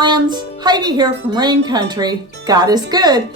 friends, Heidi here from Rain Country. God is good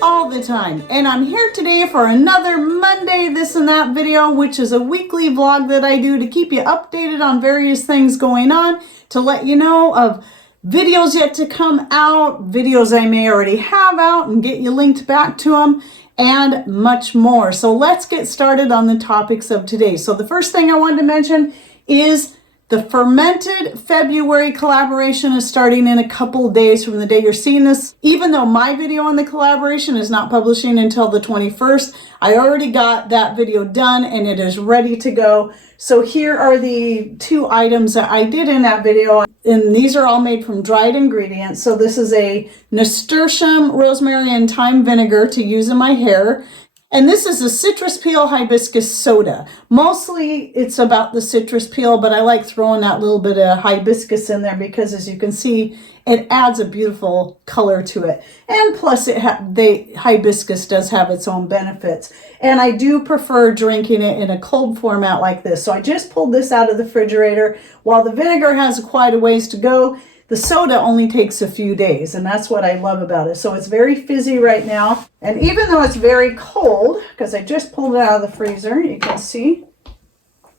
all the time. And I'm here today for another Monday This and That video, which is a weekly vlog that I do to keep you updated on various things going on, to let you know of videos yet to come out, videos I may already have out and get you linked back to them, and much more. So let's get started on the topics of today. So the first thing I wanted to mention is the Fermented February collaboration is starting in a couple days from the day you're seeing this. Even though my video on the collaboration is not publishing until the 21st, I already got that video done and it is ready to go. So here are the two items that I did in that video. And these are all made from dried ingredients. So this is a nasturtium, rosemary, and thyme vinegar to use in my hair. And this is a citrus peel hibiscus soda. Mostly it's about the citrus peel, but I like throwing that little bit of hibiscus in there because, as you can see, it adds a beautiful color to it. And plus hibiscus does have its own benefits. And I do prefer drinking it in a cold format like this. So I just pulled this out of the refrigerator. While the vinegar has quite a ways to go, the soda only takes a few days, and that's what I love about it. So it's very fizzy right now. And even though it's very cold, because I just pulled it out of the freezer, you can see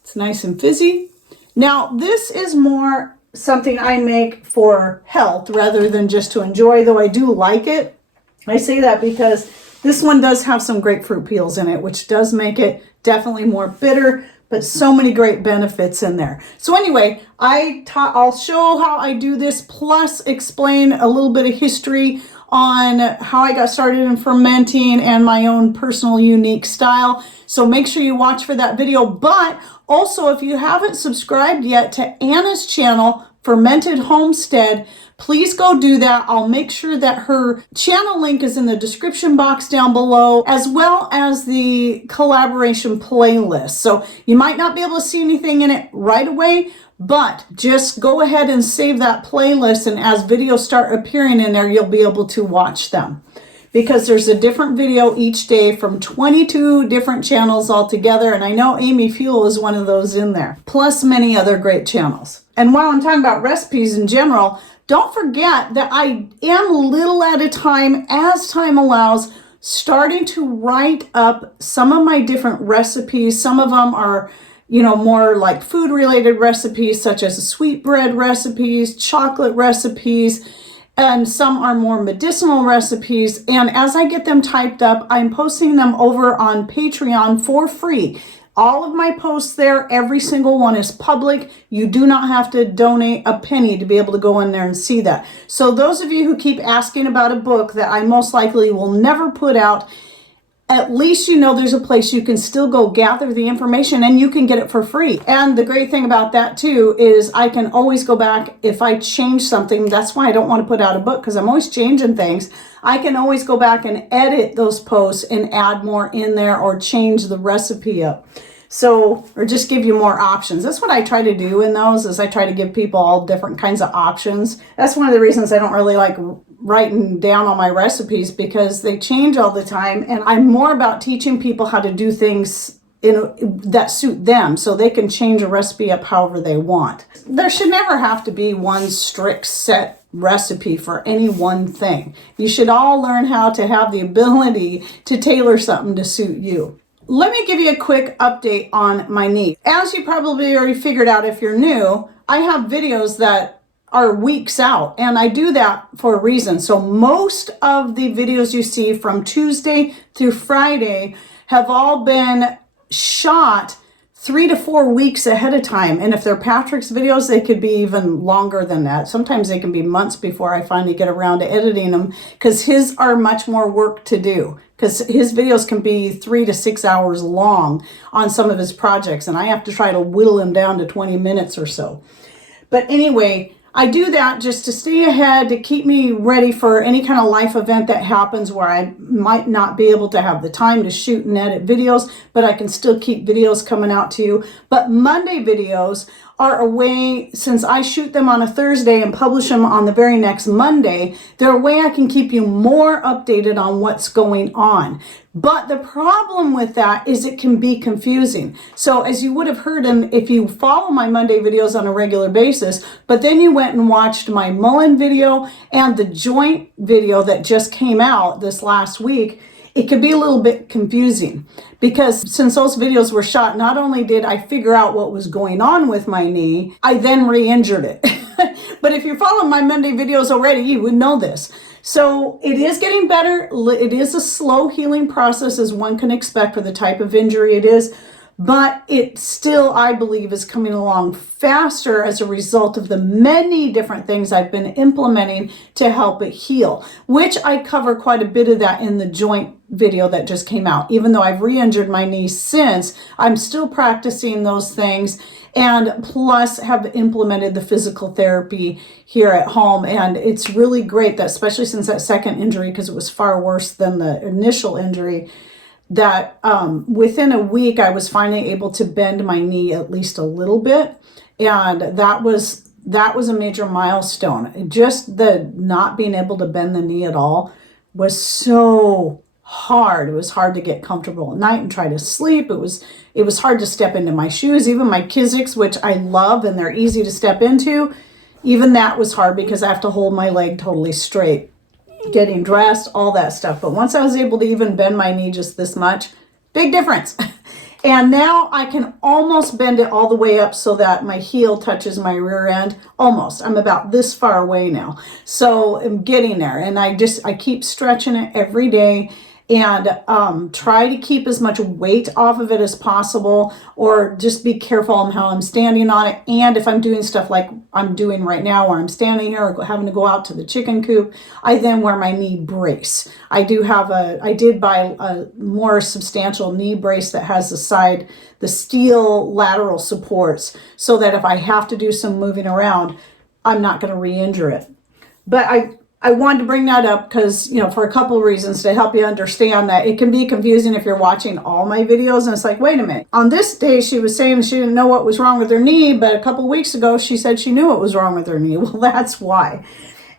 it's nice and fizzy. Now, this is more something I make for health rather than just to enjoy, though I do like it. I say that because this one does have some grapefruit peels in it, which does make it definitely more bitter, but so many great benefits in there. So anyway, I'll show how I do this, plus explain a little bit of history on how I got started in fermenting and my own personal unique style. So make sure you watch for that video. But also, if you haven't subscribed yet to Anna's channel, Fermented Homestead, please go do that. I'll make sure that her channel link is in the description box down below, as well as the collaboration playlist. So you might not be able to see anything in it right away, but just go ahead and save that playlist, and as videos start appearing in there, you'll be able to watch them. Because there's a different video each day from 22 different channels altogether, and I know Amy Fuel is one of those in there, plus many other great channels. And while I'm talking about recipes in general, don't forget that I am little at a time, as time allows, starting to write up some of my different recipes. Some of them are, more like food related recipes, such as sweetbread recipes, chocolate recipes, and some are more medicinal recipes. And as I get them typed up, I'm posting them over on Patreon for free. All of my posts there, every single one is public. You do not have to donate a penny to be able to go in there and see that. So those of you who keep asking about a book that I most likely will never put out, at least you know there's a place you can still go gather the information and you can get it for free. And the great thing about that too is I can always go back if I change something. That's why I don't want to put out a book, because I'm always changing things. I can always go back and edit those posts and add more in there or change the recipe up. So, or just give you more options. That's what I try to do in those, is I try to give people all different kinds of options. That's one of the reasons I don't really like writing down all my recipes, because they change all the time. And I'm more about teaching people how to do things that suit them, so they can change a recipe up however they want. There should never have to be one strict set recipe for any one thing. You should all learn how to have the ability to tailor something to suit you. Let me give you a quick update on my niece. As you probably already figured out if you're new, I have videos that are weeks out, and I do that for a reason. So most of the videos you see from Tuesday through Friday have all been shot 3 to 4 weeks ahead of time. And if they're Patrick's videos, they could be even longer than that. Sometimes they can be months before I finally get around to editing them, because his are much more work to do. Because his videos can be 3 to 6 hours long on some of his projects, and I have to try to whittle him down to 20 minutes or so. But anyway, I do that just to stay ahead, to keep me ready for any kind of life event that happens where I might not be able to have the time to shoot and edit videos, but I can still keep videos coming out to you. But Monday videos are a way, since I shoot them on a Thursday and publish them on the very next Monday, they're a way I can keep you more updated on what's going on. But the problem with that is it can be confusing. So as you would have heard, and if you follow my Monday videos on a regular basis, but then you went and watched my mullein video and the joint video that just came out this last week, it could be a little bit confusing, because since those videos were shot, not only did I figure out what was going on with my knee, I then re-injured it. But if you're following my Monday videos already, you would know this. So it is getting better. It is a slow healing process, as one can expect for the type of injury it is. But it still, I believe, is coming along faster as a result of the many different things I've been implementing to help it heal, which I cover quite a bit of that in the joint video that just came out. Even though I've re-injured my knee since, I'm still practicing those things, and plus have implemented the physical therapy here at home. And it's really great that, especially since that second injury, because it was far worse than the initial injury, that within a week I was finally able to bend my knee at least a little bit, and that was a major milestone. Just the not being able to bend the knee at all was so hard. It was hard to get comfortable at night and try to sleep. It was hard to step into my shoes, even my Kizik's, which I love and they're easy to step into. Even that was hard because I have to hold my leg totally straight. Getting dressed, all that stuff. But once I was able to even bend my knee just this much, big difference. And now I can almost bend it all the way up so that my heel touches my rear end. Almost. I'm about this far away now. So I'm getting there. And I keep stretching it every day, and try to keep as much weight off of it as possible, or just be careful on how I'm standing on it. And if I'm doing stuff like I'm doing right now, where I'm standing here or having to go out to the chicken coop, I then wear my knee brace. I did buy a more substantial knee brace that has the steel lateral supports, so that if I have to do some moving around, I'm not going to re-injure it. But I wanted to bring that up because, for a couple of reasons, to help you understand that it can be confusing if you're watching all my videos and it's like, wait a minute. On this day, she was saying she didn't know what was wrong with her knee, but a couple of weeks ago, she said she knew what was wrong with her knee. Well, that's why.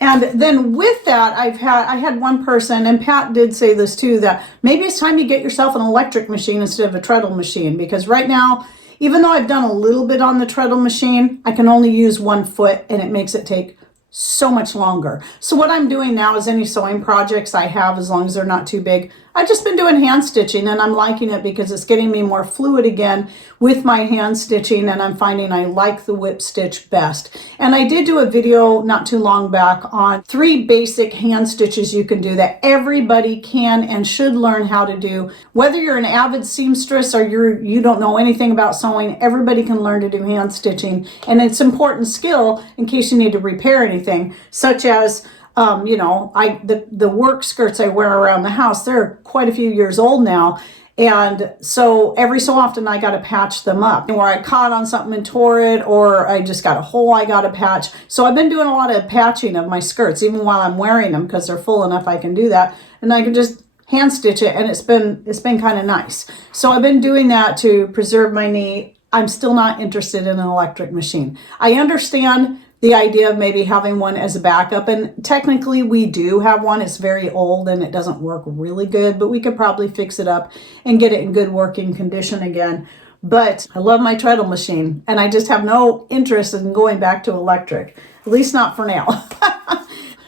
And then with that, I had one person, and Pat did say this too, that maybe it's time you get yourself an electric machine instead of a treadle machine, because right now, even though I've done a little bit on the treadle machine, I can only use one foot, and it makes it take so much longer. So what I'm doing now is any sewing projects I have, as long as they're not too big, I've just been doing hand stitching, and I'm liking it because it's getting me more fluid again with my hand stitching, and I'm finding I like the whip stitch best. And I did do a video not too long back on 3 basic hand stitches you can do that everybody can and should learn how to do. Whether you're an avid seamstress or you don't know anything about sewing, everybody can learn to do hand stitching, and it's an important skill in case you need to repair anything, such as the work skirts I wear around the house, they're quite a few years old now. And so every so often I got to patch them up, where I caught on something and tore it, or I just got a hole I got to patch. So I've been doing a lot of patching of my skirts, even while I'm wearing them, because they're full enough I can do that. And I can just hand stitch it, and it's been kind of nice. So I've been doing that to preserve my knee. I'm still not interested in an electric machine. I understand the idea of maybe having one as a backup, and technically we do have one. It's very old and it doesn't work really good, but we could probably fix it up and get it in good working condition again. But I love my treadle machine, and I just have no interest in going back to electric, at least not for now.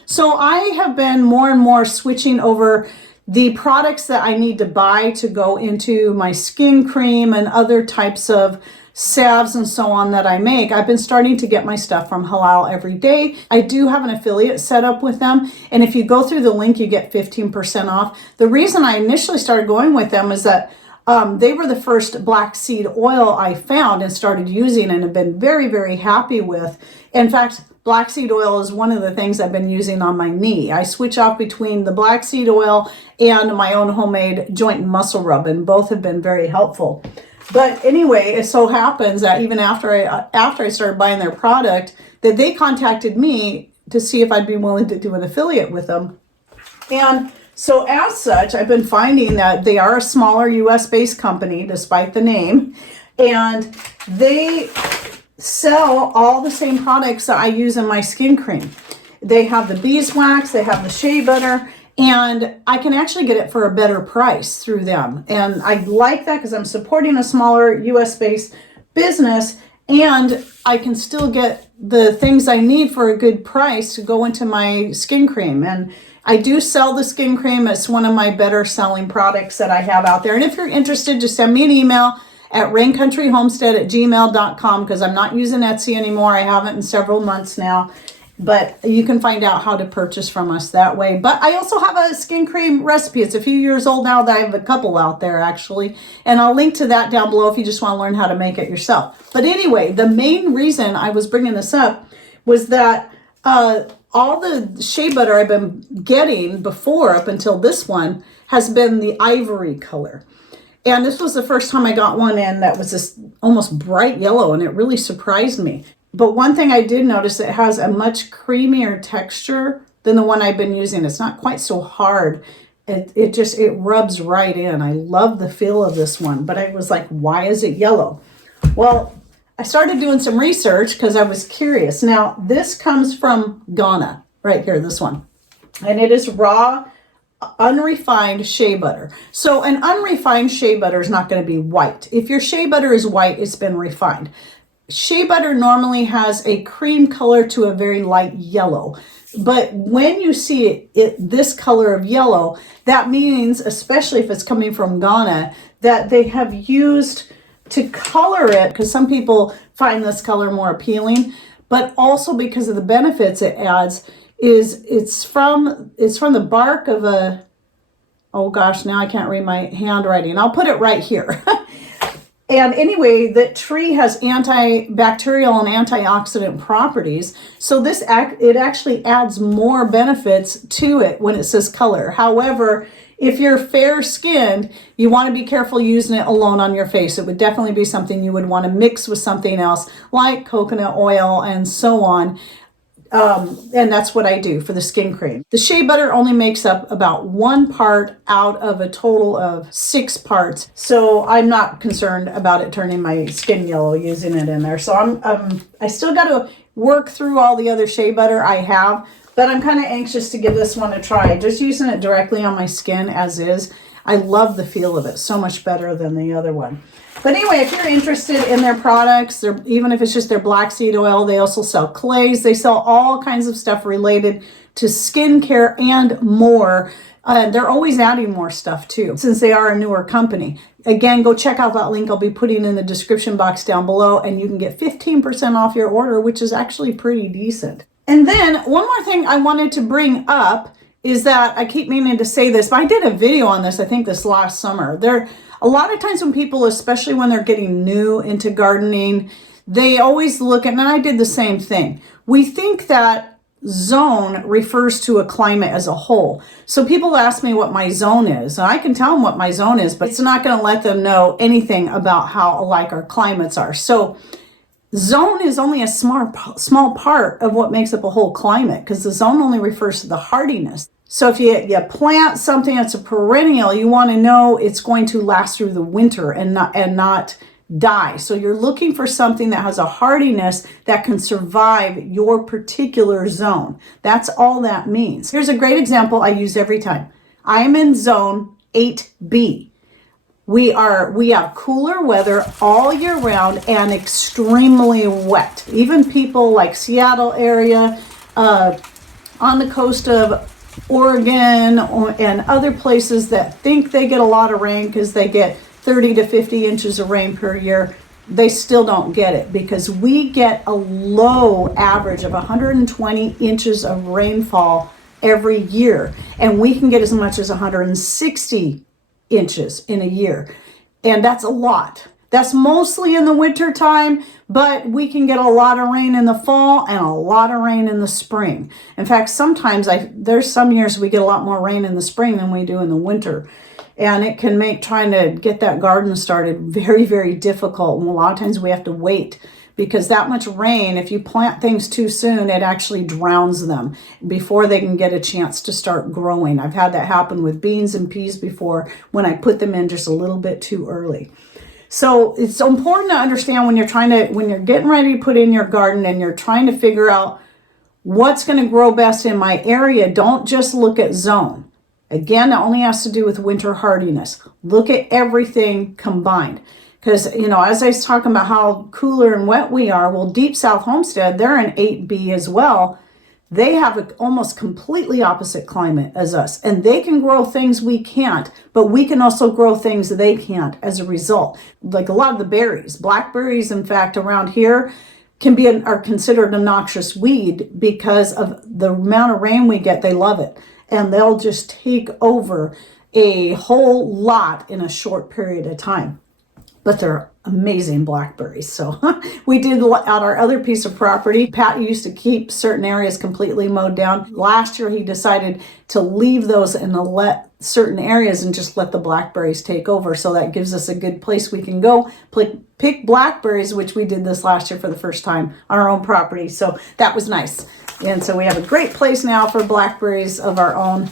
So I have been more and more switching over the products that I need to buy to go into my skin cream and other types of salves and so on that I make. I've been starting to get my stuff from Halal Every Day. I do have an affiliate set up with them, and if you go through the link, you get 15% off. The reason I initially started going with them is that they were the first black seed oil I found and started using, and have been very, very happy with. In fact, black seed oil is one of the things I've been using on my knee. I switch off between the black seed oil and my own homemade joint and muscle rub, and both have been very helpful. But anyway, it so happens that even after I started buying their product, that they contacted me to see if I'd be willing to do an affiliate with them. And so as such, I've been finding that they are a smaller US-based company, despite the name, and they sell all the same products that I use in my skin cream. They have the beeswax, they have the shea butter, and I can actually get it for a better price through them. And I like that because I'm supporting a smaller US-based business, and I can still get the things I need for a good price to go into my skin cream. And I do sell the skin cream. It's one of my better selling products that I have out there. And if you're interested, just send me an email at raincountryhomestead@gmail.com, because I'm not using Etsy anymore. I haven't in several months now. But you can find out how to purchase from us that way. But I also have a skin cream recipe. It's a few years old now. That I have a couple out there actually. And I'll link to that down below if you just want to learn how to make it yourself. But anyway, the main reason I was bringing this up was that all the shea butter I've been getting before up until this one has been the ivory color. And this was the first time I got one in that was this almost bright yellow, and it really surprised me. But one thing I did notice, it has a much creamier texture than the one I've been using. It's not quite so hard. It rubs right in. I love the feel of this one, but I was like, why is it yellow? Well, I started doing some research because I was curious. Now, this comes from Ghana, right here, this one. And it is raw, unrefined shea butter. So an unrefined shea butter is not going to be white. If your shea butter is white, it's been refined. Shea butter normally has a cream color to a very light yellow. But when you see this color of yellow, that means, especially if it's coming from Ghana, that they have used to color it, because some people find this color more appealing, but also because of the benefits it adds, is it's from the bark of a, oh gosh, now I can't read my handwriting. I'll put it right here. And anyway, the tree has antibacterial and antioxidant properties. So it actually adds more benefits to it when it says color. However, if you're fair skinned, you want to be careful using it alone on your face. It would definitely be something you would want to mix with something else like coconut oil and so on. And that's what I do for the skin cream. The shea butter only makes up about 1 part out of a total of 6 parts. So I'm not concerned about it turning my skin yellow using it in there. So I still got to work through all the other shea butter I have, but I'm kind of anxious to give this one a try. Just using it directly on my skin as is, I love the feel of it so much better than the other one. But anyway, if you're interested in their products, even if it's just their black seed oil, they also sell clays. They sell all kinds of stuff related to skincare and more. They're always adding more stuff too, since they are a newer company. Again, go check out that link I'll be putting in the description box down below, and you can get 15% off your order, which is actually pretty decent. And then one more thing I wanted to bring up is that I keep meaning to say this, but I did a video on this, I think this last summer. A lot of times when people, especially when they're getting new into gardening, they always look at, and I did the same thing. We think that zone refers to a climate as a whole. So people ask me what my zone is, and I can tell them what my zone is, but it's not going to let them know anything about how alike our climates are. So zone is only a small part of what makes up a whole climate, because the zone only refers to the hardiness. So if you plant something that's a perennial, you want to know it's going to last through the winter and not die. So you're looking for something that has a hardiness that can survive your particular zone. That's all that means. Here's a great example I use every time. I am in zone 8B. We have cooler weather all year round and extremely wet. Even people like Seattle area, on the coast of Oregon and other places that think they get a lot of rain because they get 30 to 50 inches of rain per year, they still don't get it, because we get a low average of 120 inches of rainfall every year, and we can get as much as 160 inches in a year, and that's a lot. That's mostly in the winter time, but we can get a lot of rain in the fall and a lot of rain in the spring. In fact, sometimes there's some years we get a lot more rain in the spring than we do in the winter. And it can make trying to get that garden started very, very difficult. And a lot of times we have to wait, because that much rain, if you plant things too soon, it actually drowns them before they can get a chance to start growing. I've had that happen with beans and peas before when I put them in just a little bit too early. So it's important to understand when you're getting ready to put in your garden and you're trying to figure out what's going to grow best in my area. Don't just look at zone. Again, it only has to do with winter hardiness. Look at everything combined. Because, you know, as I was talking about how cooler and wet we are, well, Deep South Homestead, they're an 8B as well. They have an almost completely opposite climate as us. And they can grow things we can't, but we can also grow things they can't as a result. Like a lot of the berries, blackberries, in fact, around here are considered a noxious weed because of the amount of rain we get. They love it. And they'll just take over a whole lot in a short period of time. But they're amazing blackberries. So we did at our other piece of property. Pat used to keep certain areas completely mowed down. Last year he decided to leave those and to let certain areas and just let the blackberries take over. So that gives us a good place we can go pick blackberries, which we did this last year for the first time on our own property. So that was nice. And so we have a great place now for blackberries of our own.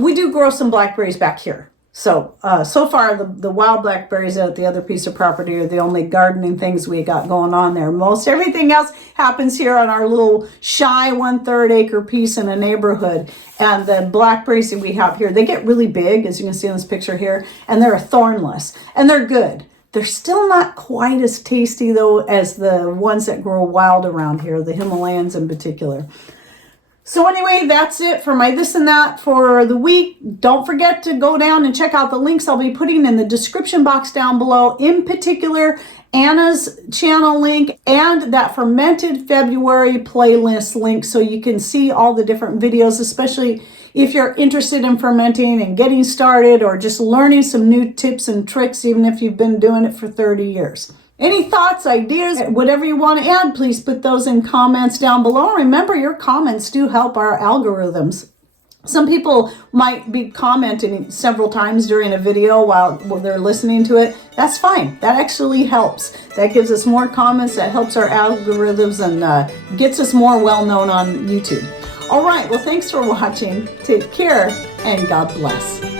We do grow some blackberries back here. So, so far, the wild blackberries at the other piece of property are the only gardening things we got going on there. Most everything else happens here on our little shy 1/3 acre piece in a neighborhood. And the blackberries that we have here, they get really big, as you can see in this picture here, and they're thornless, and they're good. They're still not quite as tasty, though, as the ones that grow wild around here, the Himalayans in particular. So anyway, that's it for my this and that for the week. Don't forget to go down and check out the links I'll be putting in the description box down below. In particular, Anna's channel link and that Fermented February playlist link so you can see all the different videos, especially if you're interested in fermenting and getting started or just learning some new tips and tricks, even if you've been doing it for 30 years. Any thoughts, ideas, whatever you want to add, please put those in comments down below. Remember, your comments do help our algorithms. Some people might be commenting several times during a video while they're listening to it. That's fine. That actually helps. That gives us more comments. That helps our algorithms and gets us more well-known on YouTube. All right. Well, thanks for watching. Take care and God bless.